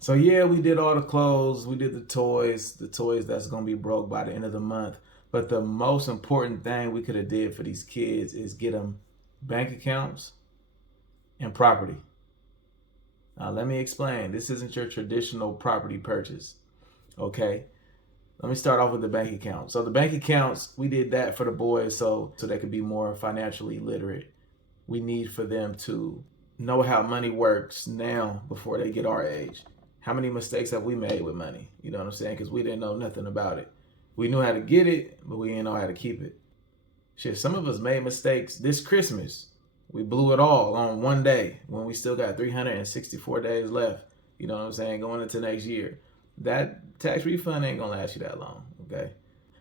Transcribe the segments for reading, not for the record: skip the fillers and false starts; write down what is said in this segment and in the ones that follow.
So yeah, we did all the clothes, we did the toys that's gonna be broke by the end of the month. But the most important thing we could have did for these kids is get them bank accounts and property. Now let me explain. This isn't your traditional property purchase. Okay. Let me start off with the bank account. So the bank accounts, we did that for the boys so they could be more financially literate. We need for them to know how money works now before they get our age. How many mistakes have we made with money? You know what I'm saying? Because we didn't know nothing about it. We knew how to get it, but we didn't know how to keep it. Shit, some of us made mistakes this Christmas. We blew it all on one day when we still got 364 days left. You know what I'm saying? Going into next year. That tax refund ain't gonna last you that long, okay?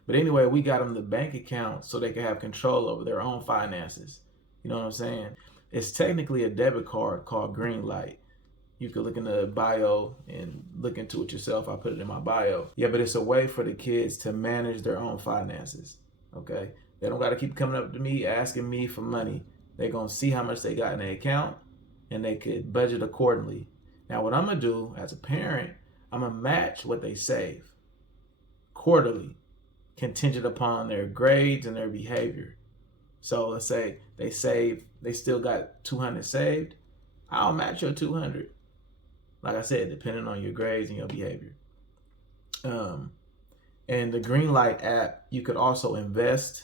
But anyway, we got them the bank account so they can have control over their own finances. You know what I'm saying? It's technically a debit card called Greenlight. You could look in the bio and look into it yourself. I put it in my bio. Yeah, but it's a way for the kids to manage their own finances. Okay? They don't got to keep coming up to me asking me for money. They're going to see how much they got in their account and they could budget accordingly. Now, what I'm going to do as a parent, I'm going to match what they save quarterly, contingent upon their grades and their behavior. So let's say they still got 200 saved. I'll match your 200. Like I said, depending on your grades and your behavior. And the Greenlight app, you could also invest.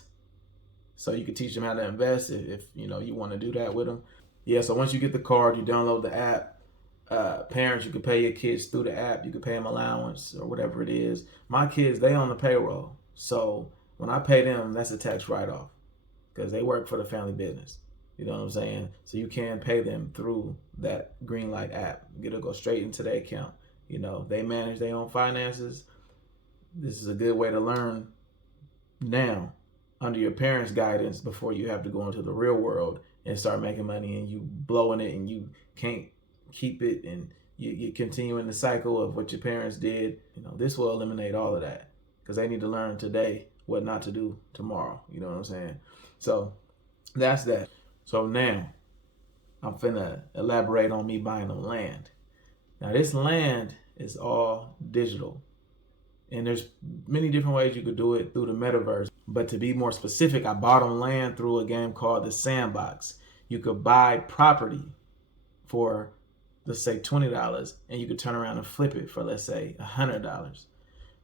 So you could teach them how to invest if you know you want to do that with them. Yeah. So once you get the card, you download the app. Parents, you can pay your kids through the app. You can pay them allowance or whatever it is. My kids, they on the payroll. So when I pay them, that's a tax write-off because they work for the family business. You know what I'm saying? So you can pay them through that Greenlight app. It'll go straight into their account. You know, they manage their own finances. This is a good way to learn now under your parents' guidance before you have to go into the real world and start making money and you blowing it and you can't keep it and you continue in the cycle of what your parents did. You know, this will eliminate all of that because they need to learn today what not to do tomorrow. You know what I'm saying? So that's that. So now I'm finna elaborate on me buying them land. Now this land is all digital. And there's many different ways you could do it through the metaverse. But to be more specific, I bought them land through a game called the Sandbox. You could buy property for, let's say, $20, and you could turn around and flip it for, let's say, $100.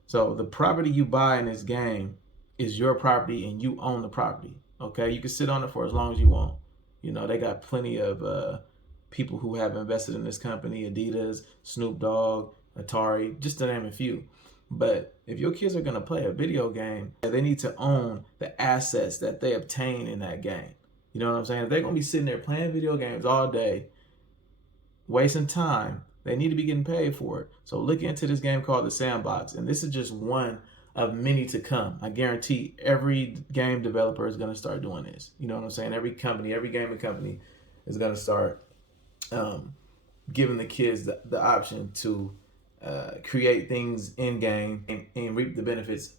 So the property you buy in this game is your property and you own the property. Okay, you can sit on it for as long as you want. You know, they got plenty of people who have invested in this company, Adidas, Snoop Dogg, Atari, just to name a few. But if your kids are going to play a video game, they need to own the assets that they obtain in that game. You know what I'm saying? If they're going to be sitting there playing video games all day, wasting time, they need to be getting paid for it. So look into this game called the Sandbox. And this is just one of many to come. I guarantee every game developer is going to start doing this. You know what I'm saying? Every company, every gaming company is going to start giving the kids the option to create things in game and reap the benefits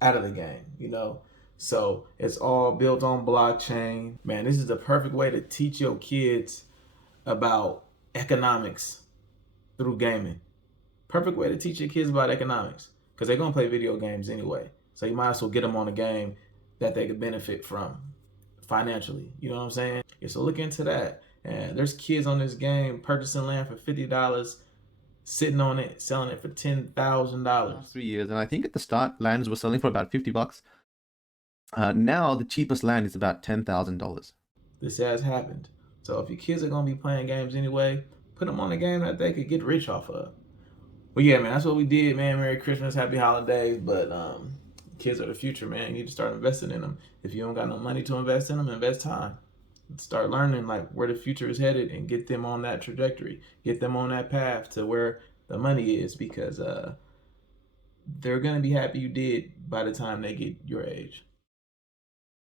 out of the game, you know? So it's all built on blockchain. Man, this is the perfect way to teach your kids about economics through gaming. Perfect way to teach your kids about economics because they're going to play video games anyway. So you might as well get them on a game that they could benefit from financially. You know what I'm saying? Yeah, so look into that. And there's kids on this game purchasing land for $50, sitting on it, selling it for $10,000. 3 years, and I think at the start lands were selling for about $50. Now the cheapest land is about $10,000. This has happened. So if your kids are gonna be playing games anyway, put them on a game that they could get rich off of. Well, yeah, man, that's what we did, man. Merry Christmas, Happy Holidays. But kids are the future, man. You need to start investing in them. If you don't got no money to invest in them, invest time. Start learning like where the future is headed and get them on that trajectory. Get them on that path to where the money is because they're gonna be happy you did by the time they get your age.